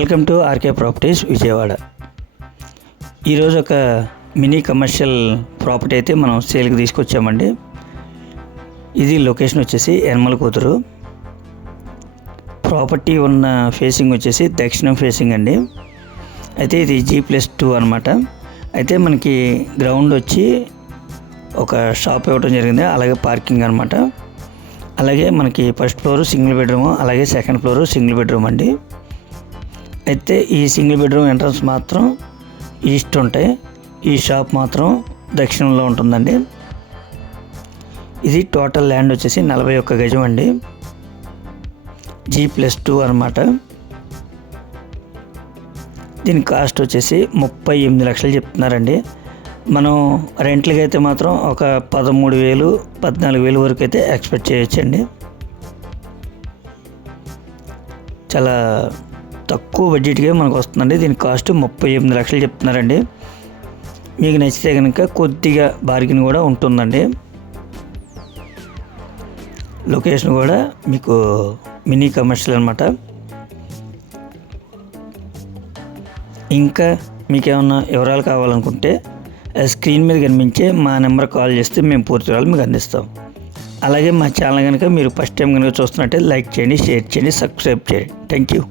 Welcome to RK Properties Vijayawada. ఈరోజు ఒక mini commercial property అయితే మనం సేల్కి తీసుకొచ్చామండి. ఇది లొకేషన్ వచ్చేసి యనమల కూతురు. ప్రాపర్టీ ఉన్న ఫేసింగ్ వచ్చేసి దక్షిణం ఫేసింగ్ అండి. అయితే ఇది G+2 అనమాట. అయితే మనకి గ్రౌండ్ వచ్చి ఒక షాప్ ఇవ్వడం జరిగింది, అలాగే పార్కింగ్ అనమాట. అలాగే మనకి ఫస్ట్ ఫ్లోర్ సింగిల్ బెడ్రూమ్, అలాగే సెకండ్ ఫ్లోర్ సింగిల్ బెడ్రూమ్ అండి. అయితే ఈ సింగిల్ బెడ్రూమ్ ఎంట్రన్స్ మాత్రం ఈస్ట్ ఉంటాయి, ఈ షాప్ మాత్రం దక్షిణంలో ఉంటుందండి. ఇది టోటల్ ల్యాండ్ వచ్చేసి 41 గజం అండి, G+2 అనమాట. దీని కాస్ట్ వచ్చేసి 38 లక్షలు చెప్తున్నారండి. మనం రెంట్లకి అయితే మాత్రం ఒక 13,000 14,000 వరకు అయితే ఎక్స్పెక్ట్ చేయొచ్చండి. చాలా తక్కువ బడ్జెట్గా మనకు వస్తుందండి. దీని కాస్ట్ 38 లక్షలు చెప్తున్నారండి. మీకు నచ్చితే కనుక కొద్దిగా బార్గెన్ కూడా ఉంటుందండి. లొకేషన్ కూడా మీకు మినీ కమర్షియల్ అనమాట. ఇంకా మీకు ఏమన్నా వివరాలు కావాలనుకుంటే స్క్రీన్ మీద కనిపించే మా నెంబర్ కాల్ చేస్తే మేము పూర్తి వివరాలు మీకు అందిస్తాం. అలాగే మా ఛానల్ కనుక మీరు ఫస్ట్ టైం కనుక చూస్తున్నట్టే లైక్ చేయండి, షేర్ చేయండి, సబ్స్క్రైబ్ చేయండి. Thank you.